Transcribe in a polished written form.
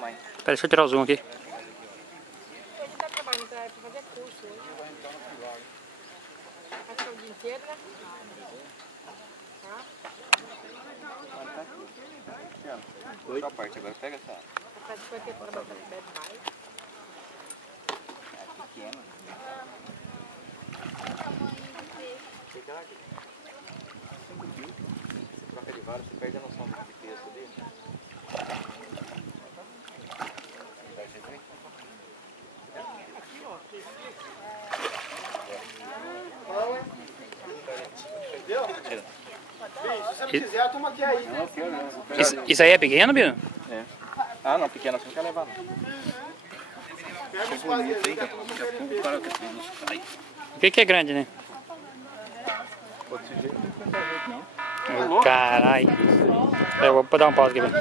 tamanho. Pera, deixa eu tirar o zoom aqui. Ele tá trabalhando pra fazer curso hoje. Vai ficar o dia inteiro, né? Oi? Só parte, agora pega essa. A parte vai ter para botar bebe mais. É pequeno. Fica aqui. 5 quilos. Você troca de vara, você perde a noção do peso dele. Aqui, ó. Tira. Se você não quiser, toma aqui aí. Não, eu quero não. Isso aí é pequeno, Bino? É. Ah, não, pequeno assim não quer levar não. Pega os quadrinhos aí, daqui a pouco eu quero ver. O que é grande, né? Outro jeito não tem jeito não. Caralho. Eu vou dar uma pausa aqui, velho.